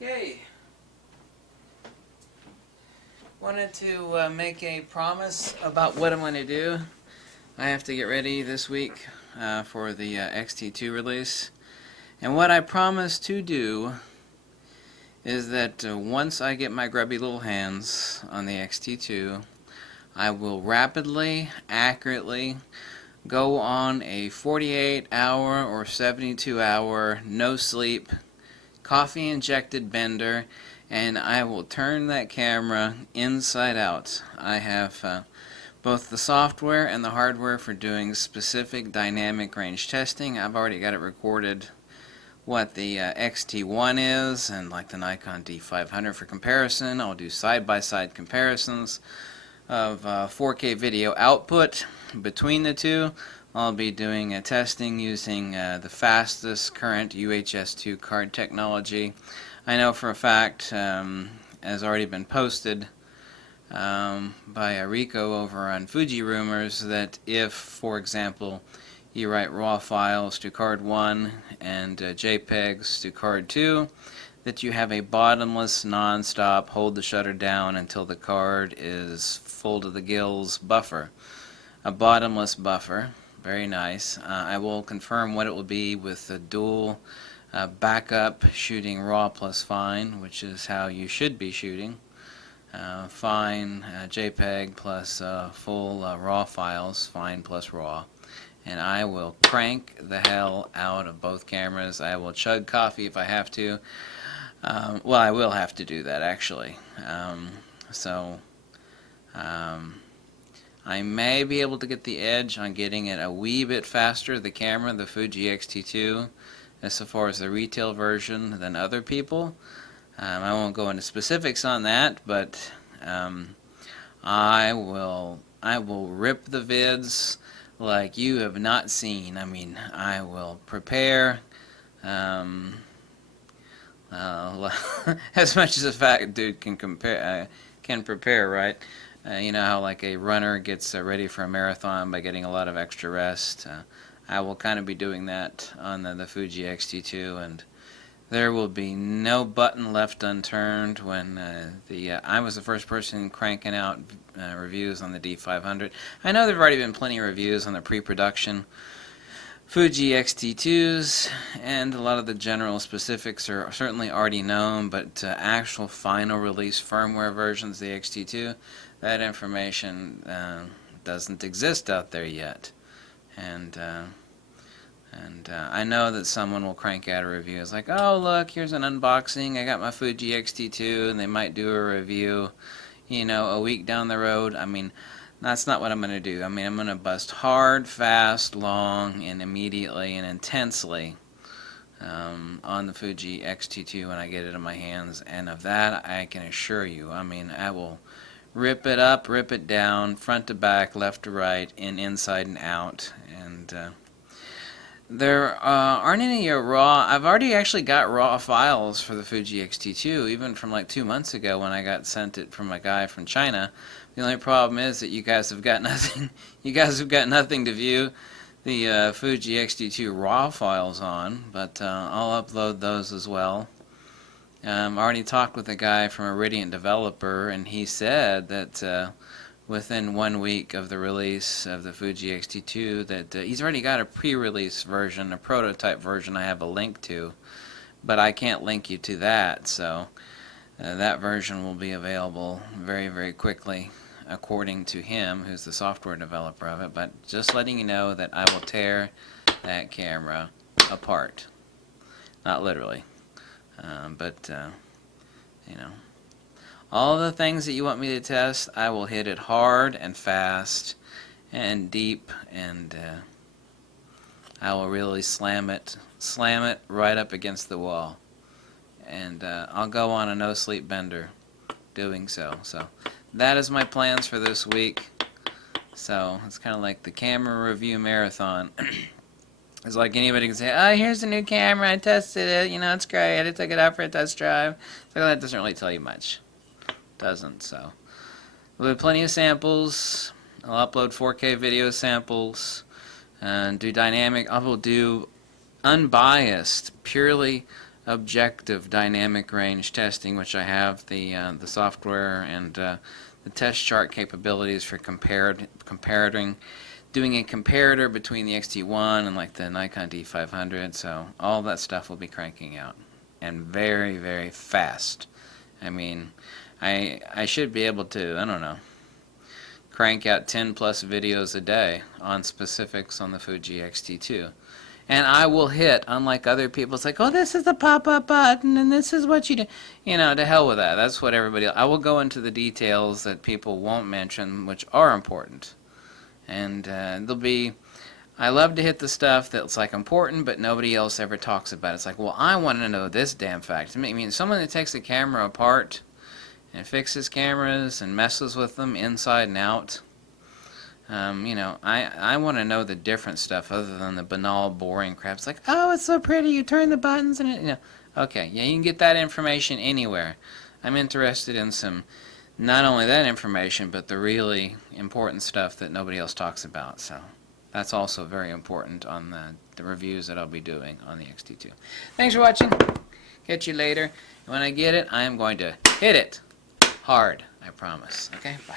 Okay. Wanted to make a promise about what I'm going to do. I have to get ready this week for the X-T2 release. And what I promise to do is that once I get my grubby little hands on the X-T2, I will rapidly, accurately go on a 48-hour or 72-hour no-sleep, coffee-injected bender, and I will turn that camera inside out. I have both the software and the hardware for doing specific dynamic range testing. I've already got it recorded what the X-T1 is and like the Nikon D500 for comparison. I'll do side-by-side comparisons of 4K video output between the two. I'll be doing a testing using the fastest current UHS-2 card technology. I know for a fact, has already been posted by Rico over on Fuji Rumors, that if, for example, you write RAW files to card 1 and JPEGs to card 2, that you have a bottomless, non-stop, hold the shutter down until the card is full to the gills buffer. A bottomless buffer. Very nice. I will confirm what it will be with the dual backup shooting RAW plus fine, which is how you should be shooting. Fine JPEG plus full RAW files, fine plus RAW. And I will crank the hell out of both cameras. I will chug coffee if I have to. Well, I will have to do that actually. I may be able to get the edge on getting it a wee bit faster, the camera, the Fuji X-T2, as far as the retail version than other people. I won't go into specifics on that, but I will rip the vids like you have not seen. I mean, I will prepare as much as a fat dude can prepare, right? You know how like a runner gets ready for a marathon by getting a lot of extra rest. I will kind of be doing that on the Fuji X-T2, and there will be no button left unturned when I was the first person cranking out reviews on the D500. I know there have already been plenty of reviews on the pre-production Fuji X-T2s, and a lot of the general specifics are certainly already known, but actual final release firmware versions of the X-T2, that information doesn't exist out there yet. And I know that someone will crank out a review. It's like, oh look, here's an unboxing. I got my Fuji X-T2, and they might do a review, you know, a week down the road. I mean, that's not what I'm going to do. I mean, I'm going to bust hard, fast, long, and immediately and intensely on the Fuji X-T2 when I get it in my hands. And of that, I can assure you, I mean, I will rip it up, rip it down, front to back, left to right, inside and out. And there aren't any raw. I've already actually got raw files for the Fuji X-T2, even from like 2 months ago when I got sent it from a guy from China. The only problem is that you guys have got nothing. You guys have got nothing to view the Fuji X-T2 raw files on, but I'll upload those as well. I already talked with a guy from Iridium developer, and he said that within 1 week of the release of the Fuji X-T2 that he's already got a pre-release version, a prototype version I have a link to, but I can't link you to that, so that version will be available very, very quickly, according to him, who's the software developer of it. But just letting you know that I will tear that camera apart. Not literally, but you know, all the things that you want me to test, I will hit it hard and fast and deep, and I will really slam it right up against the wall. And I'll go on a no-sleep bender doing so. So that is my plans for this week. So it's kind of like the camera review marathon. It's like anybody can say, oh, here's the new camera, I tested it, you know, it's great, I took it out for a test drive. So that doesn't really tell you much. Doesn't, so. We'll have plenty of samples. I'll upload 4K video samples and do dynamic. I will do unbiased, purely objective dynamic range testing, which I have the software and the test chart capabilities for comparing, doing a comparator between the X-T1 and like the Nikon D500. So all that stuff will be cranking out, and very, very fast. I mean, I should be able to, I don't know, crank out 10 plus videos a day on specifics on the Fuji X-T2. And I will hit, unlike other people, it's like, oh, this is the pop-up button, and this is what you do. You know, to hell with that. That's what everybody else. I will go into the details that people won't mention, which are important. And there'll be, I love to hit the stuff that's like important, but nobody else ever talks about. It's like, well, I want to know this damn fact. I mean, someone that takes a camera apart and fixes cameras and messes with them inside and out. You know, I want to know the different stuff other than the banal, boring crap. It's like, oh, it's so pretty, you turn the buttons and it, you know. Okay, yeah, you can get that information anywhere. I'm interested in some, not only that information, but the really important stuff that nobody else talks about. So that's also very important on the reviews that I'll be doing on the X-T2. Thanks for watching. Catch you later. When I get it, I am going to hit it hard, I promise. Okay, bye.